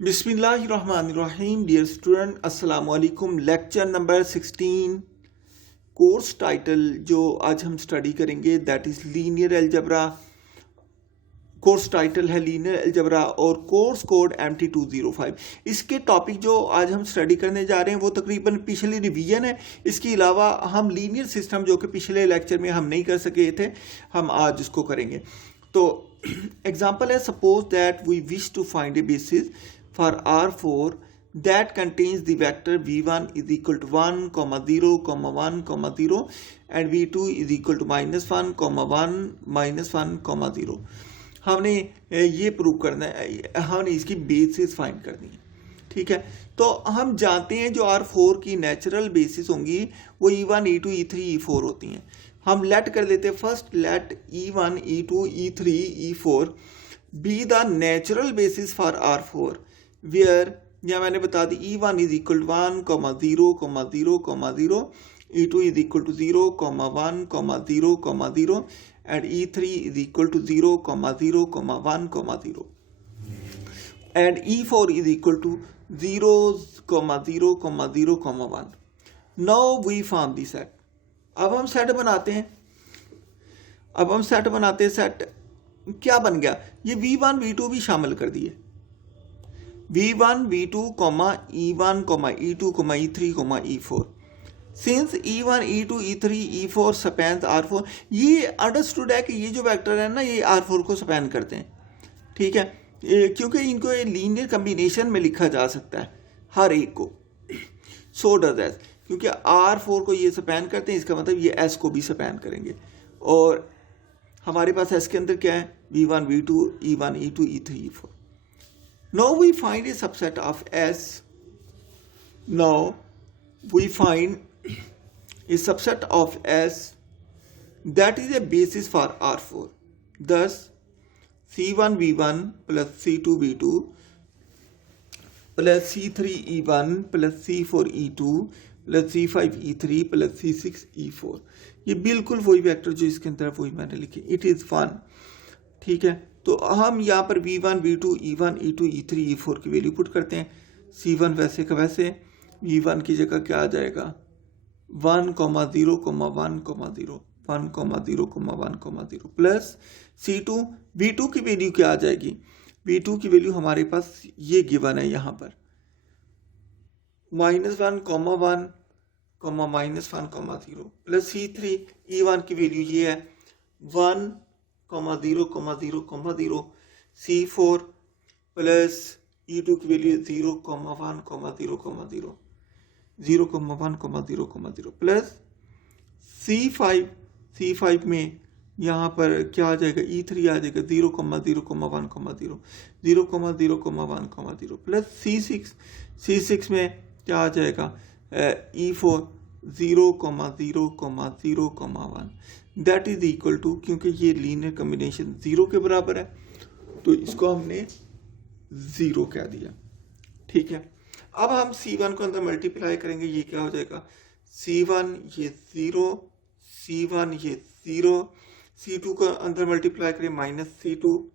बिस्मिल्लाहिर्रहमानिर्रहीम। Dear student, अस्सलाम वालेकुम। लेक्चर नंबर 16, कोर्स टाइटल जो आज हम स्टडी करेंगे that is linear algebra. Course title है लीनियर अलजबरा और कोर्स कोड MT205। इसके टॉपिक जो आज हम स्टडी करने जा रहे हैं वो तकरीबन पिछली रिवीजन है। इसके अलावा हम लीनियर सिस्टम जो कि पिछले लेक्चर में हम नहीं कर सके थे, हम आज इसको करेंगे। तो एग्जाम्पल है, suppose that we wish to find a basis for R4 that contains the vector v1 is equal to 1, 0, 1, 0 and v2 is equal to -1, 1, -1, 0। हमने ये प्रूव करना है, हमने इसकी बेसिस फाइंड करनी है। ठीक है, तो हम जानते हैं जो R4 की नेचुरल बेसिस होंगी वो E1, E2, E3, E4 होती हैं। हम लेट कर लेते हैं, first let E1, E2, E3, E4 be the natural basis for R4 where, या मैंने बता दी E1 is equal to 1, 0, 0, 0, E2 is equal to 0, 1, 0, 0 and E3 is equal to 0, 0, 1, 0 and E4 is equal to 0, 0, 0, 1। Now we form the set. अब हम set बनाते हैं, set क्या बन गया, ये V1, V2 भी शामिल कर दिए, V1, V2, E1, E2, E3, E4। Since E1, E2, E3, E4 span R4, ये अंडरस्टूड है कि ये जो वेक्टर है ना ये R4 को स्पैन करते हैं। ठीक है, क्योंकि इनको ये लीनियर कम्बिनेशन में लिखा जा सकता है हर एक को। सो डज एस, क्योंकि R4 को ये स्पैन करते हैं, इसका मतलब ये S को भी स्पैन करेंगे। और हमारे पास S के अंदर क्या है, V1, V2, E1, E2, E3, E4। Now we find a subset of S. Now we find a subset of S that is a basis for R4. Thus, C1 V1 plus C2 V2 plus C3 E1 plus C4 E2 plus C5 E3 plus C6 E4। ये बिल्कुल वही vector जो इसके अंदर वही मैंने लिखे, it is 1। ठीक है, तो हम यहाँ पर V1, V2, E1, E2, E3, E4 की वैल्यू पुट करते हैं। C1 वैसे का वैसे, V1 की जगह क्या आ जाएगा, 1, 0, 1, 0, 1, 0, 1, 0 प्लस C2, V2 की वैल्यू क्या आ जाएगी, V2 की वैल्यू हमारे पास ये गिवन है यहाँ पर, -1, 1, -1, 0 प्लस C3, E1 की वैल्यू ये है 1, 0, 0, 0, C4 प्लस E2 की वैल्यू 0, 1, 0, 0, 0, 1, 0, 0 प्लस C5 में यहाँ पर क्या आ जाएगा, E3 आ जाएगा 0, 0, 1, 0, 0, 0, 1, 0 प्लस C6 में क्या आ जाएगा, E4 0, 0, 0, 1 that is equal to, क्योंकि ये लीनियर कम्बिनेशन 0 के बराबर है तो इसको हमने 0 कह दिया। ठीक है, अब हम C1 को अंदर मल्टीप्लाई करेंगे, ये क्या हो जाएगा, C1 ये 0, C1 ये 0, C2 को अंदर मल्टीप्लाई करें -C2,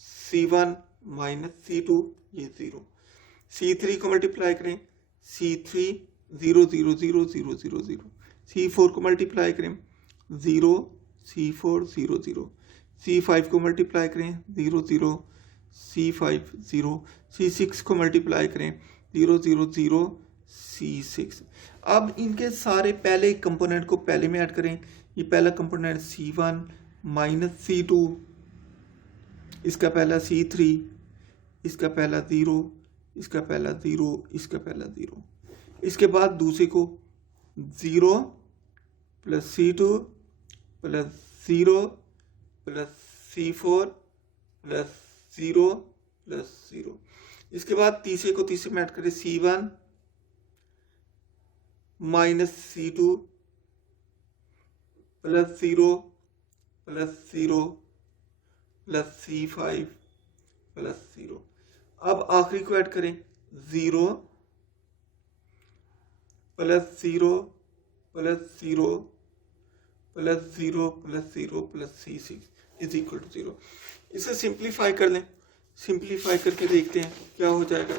C1 -C2 ये 0, C3 को मल्टीप्लाई करें C3 0, 0, 0, 0, 0, 0, C4 को मल्टीप्लाई करें 0, C4 0, 0, C5 को मल्टीप्लाई करें 0, 0, C5 0, C6 को मल्टीप्लाई करें 0, 0, 0, C6। अब इनके सारे पहले कंपोनेंट को पहले में ऐड करें। ये पहला कंपोनेंट C1 -C2, इसका पहला C3, इसका पहला 0, इसका पहला 0, इसका पहला 0। इसके बाद दूसरे को 0 plus C2 plus 0 plus C4 plus 0 plus 0। इसके बाद तीसरे को तीसरे में ऐड करें C1 -C2 plus 0 plus 0 plus C5 plus 0। अब आखिरी को ऐड करें 0 plus 0 plus 0 plus 0 plus 0 plus C6 is equal to 0। इसे सिंप्लीफाई कर लें, सिंप्लीफाई करके देखते हैं क्या हो जाएगा।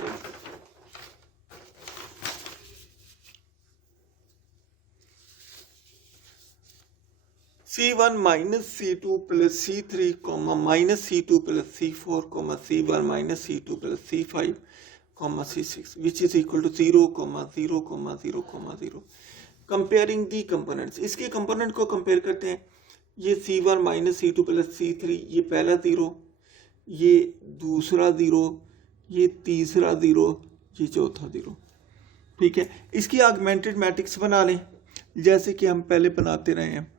C1 minus C2 plus C3 comma minus C2 plus C4 comma C1 minus C2 plus C5 comma C6 which is equal to 0 comma 0 comma 0 comma 0। Comparing the components, इसके कंपोनेंट को कंपेयर करते हैं। ये C1 minus C2 plus C3, ये पहला 0, ये दूसरा 0, ये तीसरा 0, ये चौथा 0। ठीक है, इसकी ऑगमेंटेड मैट्रिक्स बना लें जैसे कि हम पहले बनाते रहे हैं।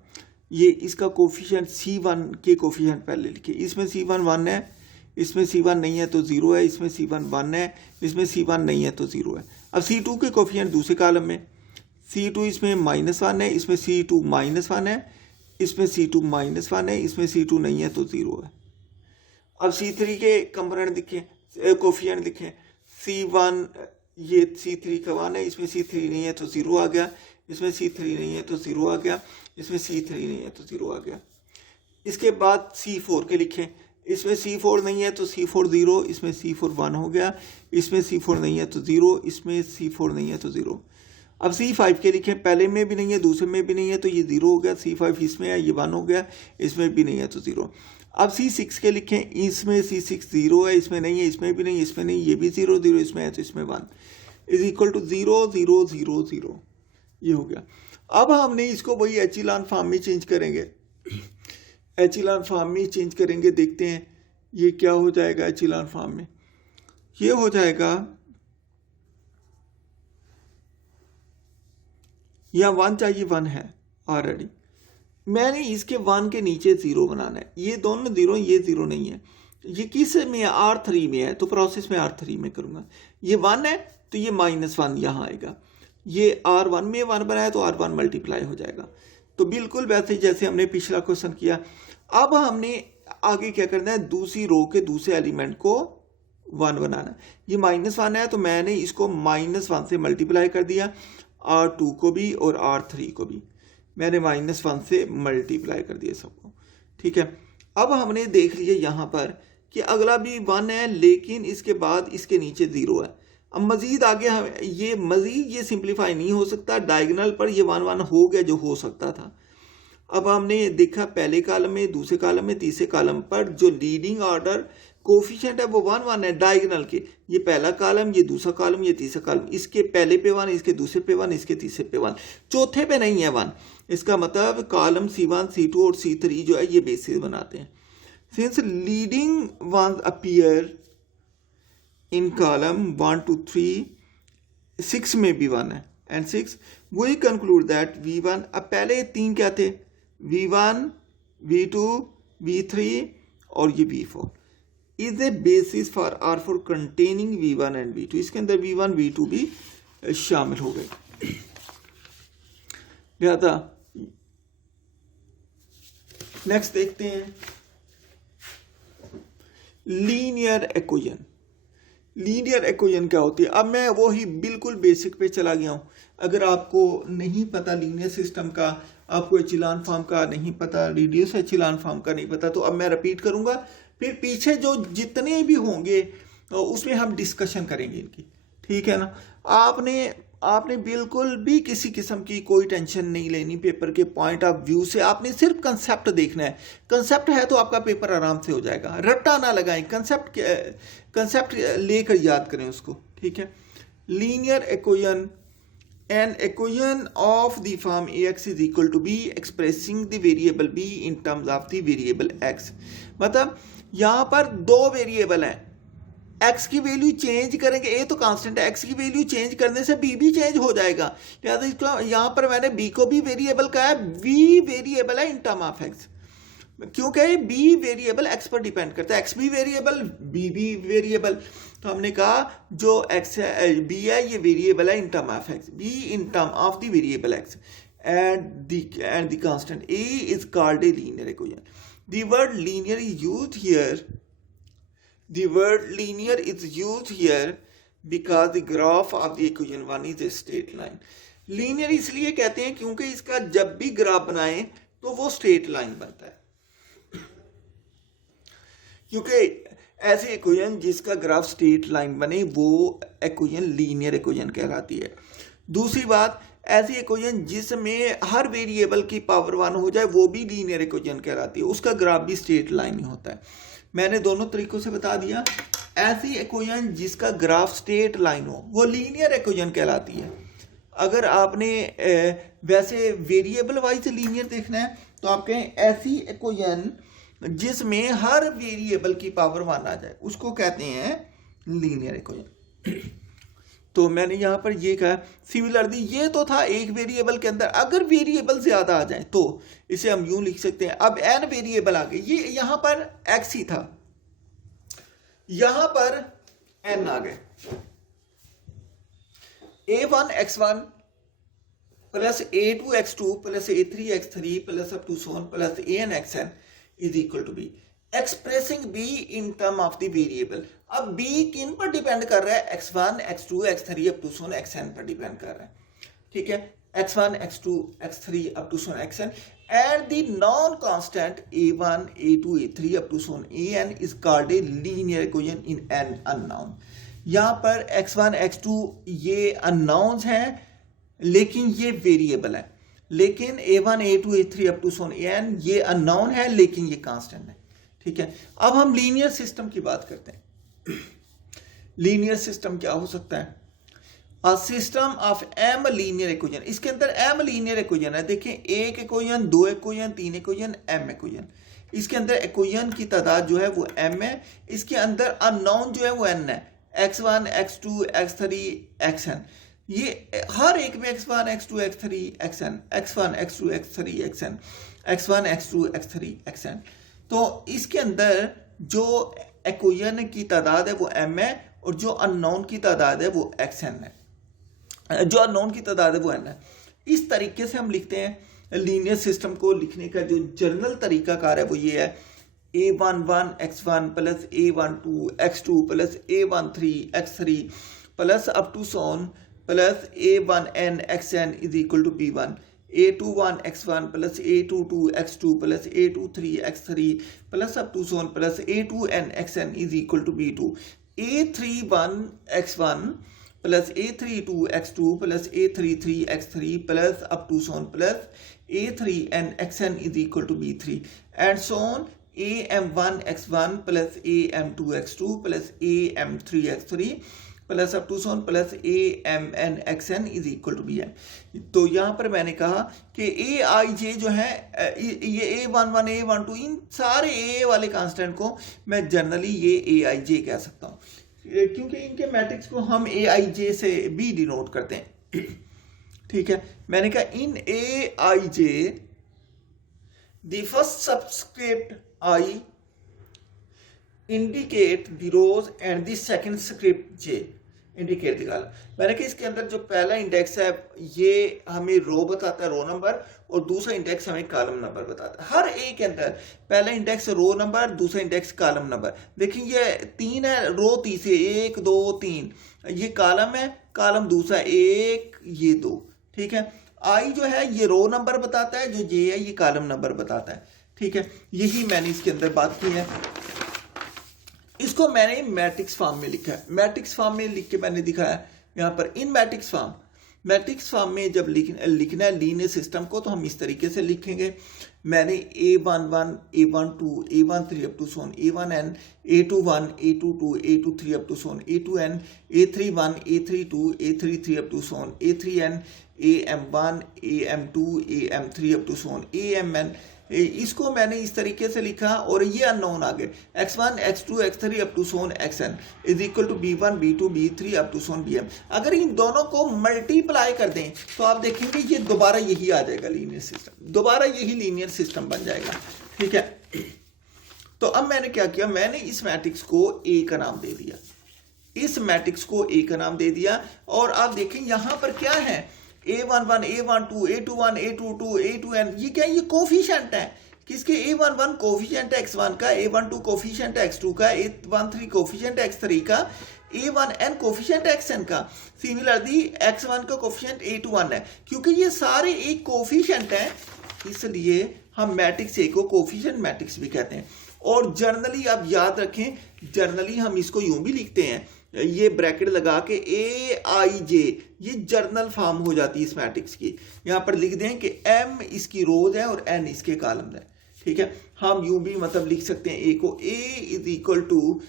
ये इसका कोफिशिएंट C1 के कोफिशिएंट पहले लिखे, इसमें C1 1 है, इसमें C1 नहीं है तो 0 है, इसमें C1 1 है, इसमें C1 नहीं है तो 0 है। अब C2 के कोफिशिएंट दूसरे कॉलम में, C2 इसमें -1 है, इसमें C2 -1 है, इसमें C2 -1 है, इसमें C2 नहीं है तो 0 है। अब C3 के कंपोनेंट दिखें, कोफिशिएंट दिखें, C1 ये C3 का 1 है, इसमें C3 नहीं है तो 0 आ गया, इसमें C3 नहीं है तो 0 आ गया, इसमें C3 नहीं है तो 0 आ गया। इसके बाद C4 के लिखें, इसमें C4 नहीं है तो C4 0, इसमें C4 1 हो गया, इसमें C4 नहीं है तो 0, इसमें C4 नहीं है तो 0। अब C5 के लिखें, पहले में भी नहीं है, दूसरे में भी नहीं है तो ये 0 हो गया, C5 इसमें है, ये 1 हो गया, इसमें भी नहीं है तो 0। अब C6 के लिखें, इसमें C6 0 है, इसमें नहीं है, इसमें भी नहीं, इसमें नहीं, ये भी 0 0, इसमें है तो इसमें 1 इज इक्वल टू 0 0 0 0। ये हो गया। अब हमने इसको वही एचिलॉन फॉर्म में चेंज करेंगे, एचिलॉन फॉर्म में चेंज करेंगे, देखते हैं ये क्या हो जाएगा एचिलॉन फॉर्म में। ये हो जाएगा, यहाँ 1 चाहिए, 1 है ऑलरेडी, मैंने इसके 1 के नीचे 0 बनाना है। ये दोनों 0, ये 0 नहीं है, ये किस में है, R3 में है, तो प्रोसेस में R3 में करूँगा। ये 1 है तो ये -1 यहाँ आएगा, ये R1 में 1 बनाया तो R1 मल्टीप्लाई हो जाएगा। तो बिल्कुल वैसे जैसे हमने पिछला क्वेश्चन किया। अब हमने आगे क्या करना है, दूसरी रो के दूसरे एलिमेंट को 1 बनाना है। ये -1 है तो मैंने इसको -1 से मल्टीप्लाई कर दिया, R2 को भी और R3 को भी मैंने -1 से मल्टीप्लाई कर दिया सबको। ठीक है, अब हमने देख लिया यहाँ पर कि अगला भी 1 है लेकिन इसके बाद इसके नीचे 0 है। अब मजीद आगे हम ये सिंप्लीफाई नहीं हो सकता, डायगोनल पर ये 1 1 हो गया जो हो सकता था। अब हमने देखा पहले कॉलम में, दूसरे कॉलम में, तीसरे कॉलम पर जो लीडिंग ऑर्डर कोफिशिएंट है वो 1 1 है डायगोनल के। ये पहला कॉलम, ये दूसरा कॉलम, ये तीसरा कॉलम, इसके पहले पे 1, इसके दूसरे पे 1, इसके तीसरे पे 1, चौथे पे नहीं है 1। इसका मतलब कॉलम C1 C2 और C3 जो है ये बेसिस बनाते हैं। Since leading ones appear in column 1 2 3, 6 में भी 1 है and 6, we conclude that V1, अब पहले 3 क्या थे, V1 V2 V3 और ये V4 is a basis for R4 containing V1 and V2। इसके अंदर V1 V2 भी शामिल हो गए। लिहाजा नेक्स्ट देखते हैं लीनियर इक्वेशन। लीनियर इक्वेशन क्या होती है, अब मैं वो ही बिल्कुल बेसिक पे चला गया हूँ। अगर आपको नहीं पता लीनियर सिस्टम का, आपको एचिलॉन फॉर्म का नहीं पता, रिड्यूस एचिलॉन फॉर्म का नहीं पता, तो अब मैं रिपीट करूँगा, फिर पीछे जो जितने भी होंगे उसमें हम डिस्कशन करेंगे इनकी। ठीक है ना, आपने बिल्कुल भी किसी किस्म की कोई टेंशन नहीं लेनी पेपर के पॉइंट ऑफ व्यू से। आपने सिर्फ कंसेप्ट देखना है, कंसेप्ट है तो आपका पेपर आराम से हो जाएगा। रट्टा ना लगाएं, कंसेप्ट लेकर याद करें उसको। ठीक है, linear equation, an equation of the form ax is equal to b expressing the variable b in terms of the variable x। मतलब यहाँ पर 2 वेरिएबल हैं, x की वैल्यू चेंज करेंगे, a तो कांस्टेंट है, x की वैल्यू चेंज करने से b भी चेंज हो जाएगा। लिहाजा इसको यहाँ पर मैंने b को भी वेरिएबल कहा है, v वेरिएबल है इन टर्म ऑफ x, क्योंकि b वेरिएबल x पर डिपेंड करता है, x भी वेरिएबल b भी वेरिएबल। तो हमने कहा जो x है b है ये वेरिएबल है इन term of x, b in term of the variable x and the constant a is called a linear equation. The word linear is used here. The word linear is used here because the graph of the equation 1 is a straight line. Linear इसलिए कहते हैं क्योंकि इसका जब भी graph बनाएं तो वो स्ट्रेट लाइन बनता है, क्योंकि ऐसी इक्वेशन जिसका ग्राफ स्ट्रेट लाइन बने वो इक्वेशन लीनियर इक्वेशन कहलाती है। दूसरी बात, ऐसी इक्वेशन जिसमें हर वेरिएबल की पावर 1 हो जाए वो भी लीनियर इक्वेशन कहलाती है, उसका ग्राफ भी स्ट्रेट लाइन ही होता है। मैंने दोनों तरीकों से बता दिया। ऐसी इक्वेशन जिसका ग्राफ स्ट्रेट लाइन हो वो लीनियर इक्वेशन कहलाती है। अगर आपने वैसे वेरिएबल वाइज लीनियर देखना है तो आप कहें ऐसी इक्वेशन जिसमें हर वेरिएबल की पावर 1 आ जाए उसको कहते हैं लीनियर इक्वेशन। तो मैंने यहाँ पर ये कहा सिमिलरली, ये तो था एक वेरिएबल के अंदर, अगर वेरिएबल ज्यादा आ जाए तो इसे हम यूं लिख सकते हैं। अब n वेरिएबल आ गए, ये यहाँ पर x ही था, यहाँ पर n आ गए। a1 x1 plus a2 x2 plus a3 x3 plus up to so on plus an xn is equal to b, expressing b in term of the variable. अब b किन पर डिपेंड कर रहा है? x1 x2 x3 up to so on xn पर depend कर रहा है, ठीक है। x1 x2 x3 up to so on xn and the non constant a1 a2 a3 up to so on an is called a linear equation in n unknown. यहाँ पर x1 x2 ये unknowns हैं लेकिन ये variable है, लेकिन a1 a2 a3 up to so on an ये unknown है लेकिन ये कांस्टेंट है, ठीक है। अब हम लीनियर सिस्टम की बात करते हैं। लीनियर सिस्टम क्या हो सकता है? A system of m linear equation. इसके अंदर m लीनियर इक्वेशन है, देखिए एक इक्वेशन, दो इक्वेशन, तीन इक्वेशन, m इक्वेशन। इसके अंदर इक्वेशन की तादाद जो है वो m है, इसके अंदर अननोन जो है वो n है, x1 x2 x3 xn। ये हर एक में x1 x2 x3 xn, x1 x2 x3 xn, x1 x2 x3 xn। तो इसके अंदर जो इक्वेशन की तादाद है वो m है और जो अननोन की तादाद है वो xn है, जो अननोन की तादाद है वो n है। इस तरीके से हम लिखते हैं। लीनियर सिस्टम को लिखने का जो जनरल तरीकाकार है वो ये है, a11 x1 plus a12 x2 plus a13 x3 plus up to so on plus a1n xn is equal to b1, a21 x1 plus a22 x2 plus a23 x3 plus up to so on plus a2n xn is equal to b2, a31 x1 plus a32 x2 plus a33 x3 plus up to so on plus a3n xn is equal to b3 and so on am1 x1 plus am2 x2 plus am3 x3 plus up to so on plus amn xn is equal to bm। तो यहाँ पर मैंने कहा कि aij जो है ये a11 a12 इन सारे a वाले कांस्टेंट को मैं जनरली ये aij कह सकता हूँ, क्योंकि इनके मैट्रिक्स को हम aij से भी डिनोट करते हैं, ठीक है। मैंने कहा इन aij the first subscript i indicate the rows and the second script j indicate the column। मैंने कहा इसके अंदर जो पहला इंडेक्स है ये हमें रो बताता है, रो नंबर, और दूसरा इंडेक्स हमें कॉलम नंबर बताता है। हर एक के अंदर पहला इंडेक्स रो नंबर, दूसरा इंडेक्स कॉलम नंबर। देखिए ये 3 है, रो तीसरे 1 2 3, ये कॉलम है, कॉलम दूसरा 1 ये 2, ठीक है। आई जो है ये रो नंबर बताता है, जो जे है ये कॉलम नंबर बताता है, ठीक है। यही मैंने इसके अंदर बात की है। इसको मैंने मैट्रिक्स फॉर्म में लिखा है, मैट्रिक्स फॉर्म में लिख के मैंने दिखाया यहाँ पर इन मैट्रिक्स फॉर्म। मैट्रिक्स फॉर्म में जब लिखना है लीनियर सिस्टम को तो हम इस तरीके से लिखेंगे। मैंने a11 a12 a13 up to so on a1n a21 a22 a23 up to so on a2n a31 a32 a33 up to so on a3n am1 am2 am3 up to so on amn। इसको मैंने इस तरीके से लिखा और ये अननोन आ गए x1 x2 x3 up to so on xn is equal to b1 b2 b3 up to so on bm। अगर इन दोनों को मल्टीप्लाई कर दें तो आप देखेंगे ये दोबारा यही आ जाएगा लीनियर सिस्टम, दोबारा यही लीनियर सिस्टम बन जाएगा, ठीक है। तो अब मैंने क्या किया, मैंने इस मैट्रिक्स को a का नाम दे दिया, इस मैट्रिक्स को a का नाम दे दिया। और आप देखें यहाँ पर क्या है, a11 a12 a21 a22 a2n, ये क्या है, ये कोफिशिएंट है किसके, a11 कोफिशिएंट है x1 का, a12 कोफिशिएंट है x2 का, a13 कोफिशिएंट है x3 का, a1n कोफिशिएंट है xn का। सिमिलरली x1 का कोफिशिएंट a21 है। क्योंकि ये सारे एक कोफिशिएंट हैं इसलिए हम मैट्रिक्स ए को कोफिशिएंट मैट्रिक्स भी कहते हैं। और जर्नली आप याद रखें, जर्नली हम इसको यूं भी लिखते हैं, ये ब्रैकेट लगा के AIJ, ये जर्नल फॉर्म हो जाती है इस मैट्रिक्स की। यहां पर लिख दें कि M इसकी रोज है और N इसके कॉलम है। ठीक है, हम यूं भी मतलब लिख सकते हैं A को, A is equal to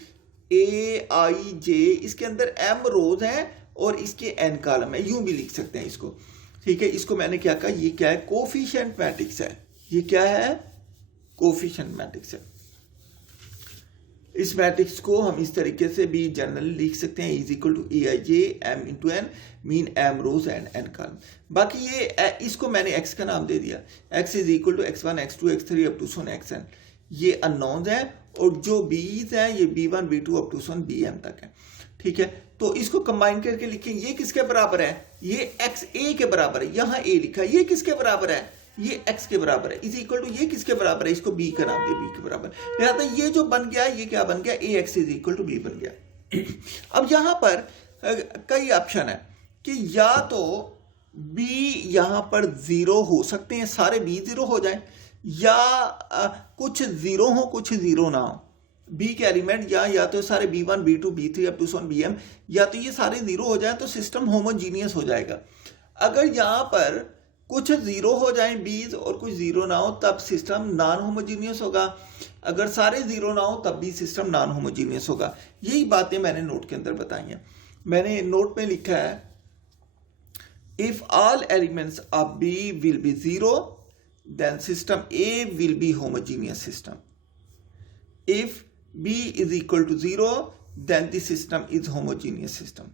AIJ, इसके अंदर M रोज है और इसके N कॉलम है, यूं भी लिख सकते हैं इसको। ठीक है, इसको मैंने क्या कहा, ये क्या है, कोफिशिएंट मैट्रिक्स है। ये क्या है, कोफिशिएंट मैट्रिक्स है। इस मैट्रिक्स को हम इस तरीके से भी जनरली लिख सकते हैं, is equal to AIJ M into N, mean M rows and N column. बाकी ये इसको मैंने x का नाम दे दिया, x is equal to x1 x2 x3 up to so on xn, ये अननोन्स है, और जो बीज है ये B1 B2 up to so on Bm तक है। ठीक है, तो इसको कंबाइन करके लिखें, ये किसके बराबर है, ये x a के बराबर है, यहाँ a लिखा है, ये किसके बराबर है, ये x के बराबर है, इज इक्वल टू ये किसके बराबर है, इसको b का नाम दिया, b के बराबर। लिहाजा ये जो बन गया, ये क्या बन गया, ax is equal to b बन गया। अब यहां पर कई ऑप्शन है कि या तो b यहां पर 0 हो सकते हैं, सारे b 0 हो जाए, या कुछ 0 हो कुछ 0 ना हो, b के एलिमेंट या तो सारे B1 B2 B3 up to so on Bm, या तो ये सारे 0 हो जाए तो सिस्टम होमोजीनियस हो जाएगा। अगर यहां पर कुछ 0 हो जाए बीज और कुछ 0 ना हो तब सिस्टम नॉन होमोजीनियस होगा, अगर सारे 0 ना हो तब भी सिस्टम नॉन होमोजीनियस होगा। यही बातें मैंने नोट के अंदर बताई हैं। मैंने नोट में लिखा है, if all elements of B will be 0 then system A will be homogeneous system, if B is equal to 0 then the system is homogeneous system,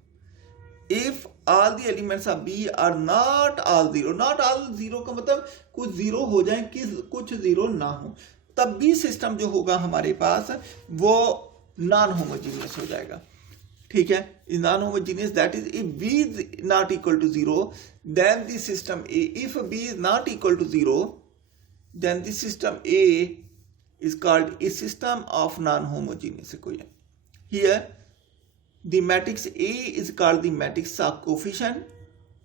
if all the elements of B are not all 0, not all 0 का मतलब कुछ 0 हो जाए कि कुछ 0 ना हो, तब भी सिस्टम जो होगा हमारे पास वो नॉन होमोजीनियस हो जाएगा। ठीक है, non homogeneous, that is if B is not equal to 0 then the system A, if B is not equal to 0 then the system A is called a system of non-homogeneous equation. Here the matrix A is called the matrix of coefficient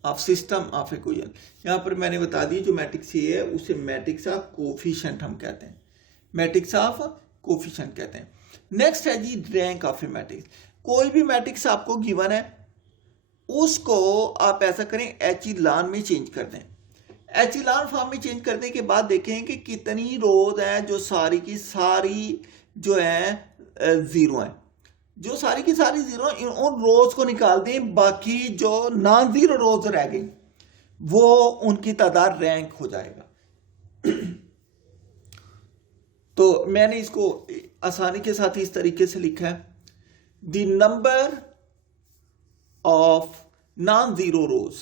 of system of equation. यहाँ पर मैंने बता दी जो matrix A है उसे matrix of coefficient हम कहते हैं, मैट्रिक्स ऑफ कोफिशिएंट कहते हैं। नेक्स्ट है जी रैंक ऑफ ए मैट्रिक्स। कोई भी मैट्रिक्स आपको गिवन है उसको आप ऐसा करें एचिलॉन में चेंज कर दें। एचिलॉन फॉर्म में चेंज करने के बाद देखें कि कितनी रोज हैं जो सारी की सारी जो है 0 हैं, जो सारी की सारी 0 उन रोज को निकाल दें, बाकी जो नॉन 0 रोज रह गई वो उनकी तादाद रैंक हो जाएगा। तो मैंने इसको आसानी के साथ इस तरीके से लिखा है, the number of non 0 rows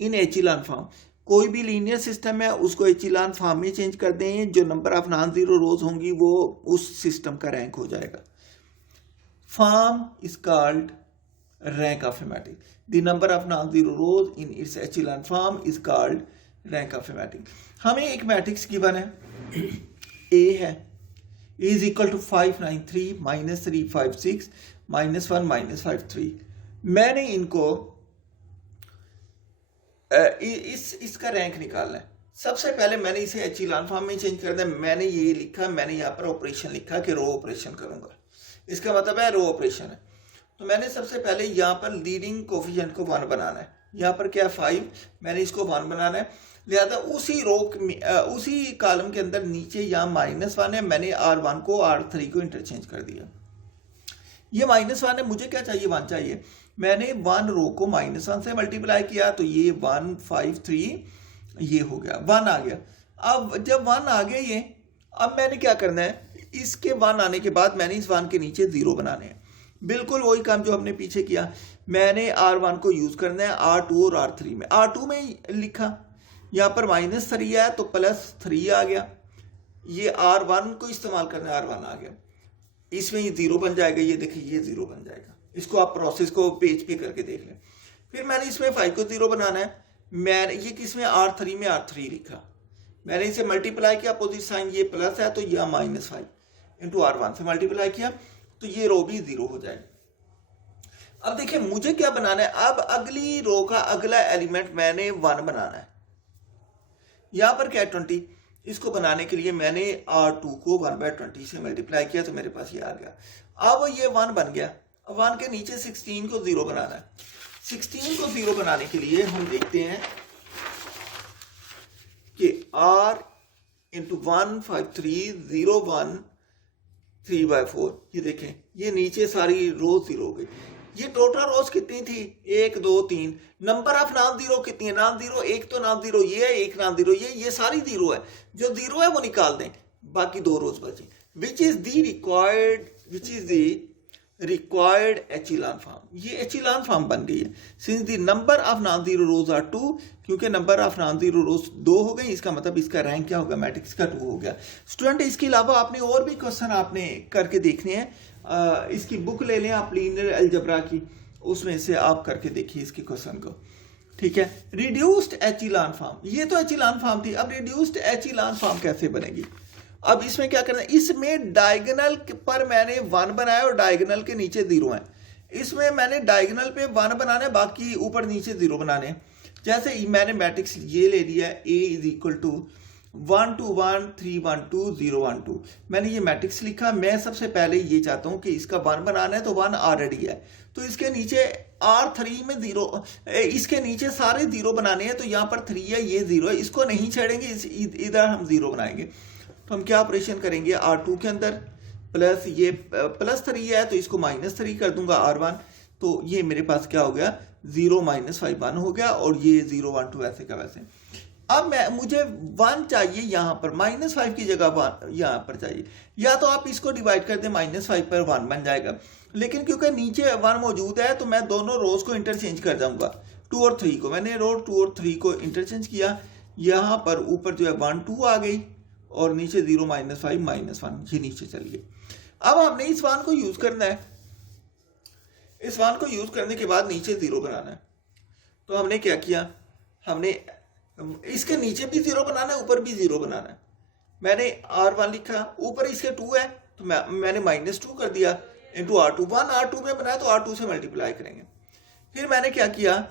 in echelon form. कोई भी लीनियर सिस्टम है उसको एचिलॉन फॉर्म में चेंज कर दें, जो नंबर ऑफ नॉन 0 रोज होंगी वो उस सिस्टम का रैंक हो जाएगा। Form is called rank of a matrix, the number of non 0 rows in its echelon form is called rank of a matrix. हमें एक मैट्रिक्स गिवन है, A है, इज इक्वल टू 593 -356 -1 -53। मैंने इनको इसका रैंक निकालना है। सबसे पहले मैंने इसे एचिलॉन फॉर्म में चेंज कर दिया। मैंने ये लिखा, मैंने यहाँ पर ऑपरेशन लिखा कि रो ऑपरेशन करूंगा, इसका मतलब है रो ऑपरेशन है। तो मैंने सबसे पहले यहाँ पर लीडिंग कोफिशिएंट को 1 बनाना है, यहाँ पर क्या 5, मैंने इसको 1 बनाना है। लिहाजा उसी रो उसी कॉलम के अंदर नीचे यहाँ -1 है, मैंने R1 को R3 को इंटरचेंज कर दिया। ये -1 है, मुझे क्या चाहिए, 1 चाहिए। मैंने 1 रो को -1 से मल्टीप्लाई किया तो ये 1 5 3 ये हो गया, 1 आ गया। अब जब 1 आ गया ये, अब मैंने क्या करना है, इसके 1 आने के बाद मैंने इस 1 के नीचे 0 बनाने हैं। बिल्कुल वही काम जो हमने पीछे किया। मैंने R1 को यूज करना है R2 और R3 में। R2 में लिखा, यहाँ पर -3 है तो +3 आ गया। ये R1 को इस्तेमाल करना है, R1 आ गया, इसमें ये 0 बन जाएगा। ये देखिए ये 0 बन जाएगा। इसको आप प्रोसेस को पेज पे करके देख लें। फिर मैंने इसमें 5 को 0 बनाना है। मैंने ये किसमें R3 में R3 लिखा, मैंने इसे मल्टीप्लाई किया, अपोजिट साइन ये प्लस है तो यह -5 इंटू R1 से मल्टीप्लाई किया तो ये रो भी 0 हो जाएगा। अब देखिए मुझे क्या बनाना है, अब अगली रो का अगला एलिमेंट मैंने 1 बनाना है। यहां पर क्या 20, इसको बनाने के लिए मैंने R2 को 1/20 से मल्टीप्लाई किया तो मेरे पास ये आ गया। अब ये 1 बन गया। अब 1 के नीचे 16 को 0 बनाना है। 16 को 0 बनाने के लिए हम देखते हैं कि R इंटू 15301 3/4, ये देखें ये नीचे सारी रोज 0 हो गई। ये टोटल रोज कितनी थी? 1 2 3। नंबर ऑफ नॉन जीरो कितनी है? नॉन जीरो एक तो नॉन जीरो ये है, एक नॉन जीरो ये सारी जीरो है। जो जीरो है वो निकाल दें, बाकी 2 रोज बची। Which is the required echelon form. ये एचिलॉन फॉर्म बन गई है। Since the number of non zero rows are 2, क्योंकि number of non zero rows 2 हो गई, इसका मतलब इसका रैंक क्या होगा? मैट्रिक्स का 2 हो गया। स्टूडेंट इसके अलावा आपने और भी क्वेश्चन आपने करके देखने हैं। इसकी बुक ले लें आप लीनियर अलजेब्रा की, उसमें से आप करके देखिए इसके क्वेश्चन को। ठीक है, रिड्यूस्ड एचिलॉन फॉर्म, ये तो एचिलॉन फॉर्म थी। अब रिड्यूस्ड एचिलॉन फॉर्म कैसे बनेगी? अब इसमें क्या करना है? इसमें डायगोनल पर मैंने 1 बनाया और डायगोनल के नीचे 0 है। इसमें मैंने डायगोनल पे 1 बनाना है, बाकी ऊपर नीचे 0 बनाने हैं। जैसे मैंने मैट्रिक्स ये ले लिया है, A इज इक्वल टू 1 2 1 3 1 2 0 1 2। मैंने ये मैट्रिक्स लिखा। मैं सबसे पहले ये चाहता हूँ कि इसका 1 बनाना है, तो 1 ऑलरेडी है, तो इसके नीचे R3 में 0, इसके नीचे सारे 0 बनाने हैं। तो यहाँ पर 3 है, ये 0 है, इसको नहीं छेड़ेंगे, इधर हम 0 बनाएंगे। तो हम क्या ऑपरेशन करेंगे? R2 के अंदर प्लस ये +3 है, तो इसको -3 कर दूंगा R1। तो ये मेरे पास क्या हो गया? 0 -5 1 हो गया, और ये 0 1 2 ऐसे का वैसे। अब मुझे 1 चाहिए यहाँ पर, -5 की जगह 1 यहाँ पर चाहिए। या तो आप इसको डिवाइड कर दें, -5 पर 1 बन जाएगा। लेकिन क्योंकि नीचे 1 मौजूद है, तो मैं दोनों रोज को इंटरचेंज कर जाऊंगा। 2 और 3 को मैंने रो 2 और 3 को इंटरचेंज किया। यहाँ पर ऊपर जो है 1 2 आ गई, और नीचे 0 -5 -1 ये नीचे चल गए। अब हमने इस 1 को यूज करना है। इस 1 को यूज करने के बाद नीचे 0 बनाना है। तो हमने क्या किया? हमने इसके नीचे भी 0 बनाना है, ऊपर भी 0 बनाना है। मैंने R1 लिखा, ऊपर इसके 2 है, तो मैंने -2 कर दिया इंटू R2। 1 R2 में बनाया, तो R2 से मल्टीप्लाई करेंगे। फिर मैंने क्या किया?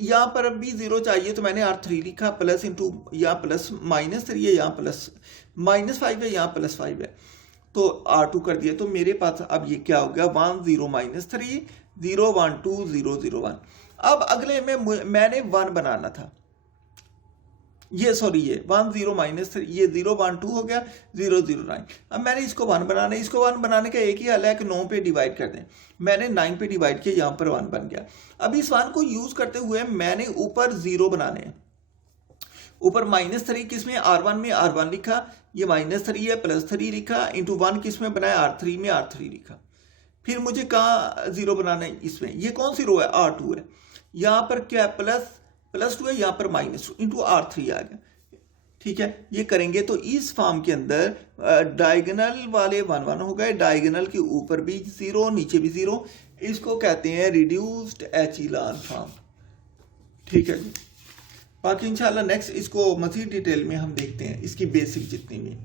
यहाँ पर भी 0 चाहिए, तो मैंने R3 लिखा, प्लस इंटू यहाँ प्लस -3 है, यहाँ प्लस -5 है, यहाँ +5 है, तो R2 कर दिया। तो मेरे पास अब ये क्या हो गया? 1 0 -3 0 1 2 0 0 1। अब अगले में मैंने 1 बनाना था, ये 1 0 -3, ये 0 1 2 हो गया, 0 0 9। अब मैंने इसको 1 बनाना है। इसको 1 बनाने का एक ही हल है कि 9 पे डिवाइड कर दें। मैंने 9 पे डिवाइड किया, यहाँ पर 1 बन गया। अब इस 1 को यूज करते हुए मैंने ऊपर 0 बनाने हैं। ऊपर -3 किसमें? R1 में R1 लिखा, ये -3 है, +3 लिखा, इंटू 1 किसमें बनाया? R3 में R3 लिखा। फिर मुझे कहाँ 0 बनाना है? इसमें। ये कौन सी रो है? R2 है। यहाँ पर क्या है? +2 है, यहाँ पर -2 इंटू R3 आ गया। ठीक है, ये करेंगे तो इस फॉर्म के अंदर डायगोनल वाले 1 1 हो गए, डायगोनल के ऊपर भी 0 नीचे भी 0। इसको कहते हैं रिड्यूस्ड एचिलॉन फॉर्म। ठीक है जी, बाकी इंशाल्लाह नेक्स्ट इसको मज़ीद डिटेल में हम देखते हैं, इसकी बेसिक जितनी भी।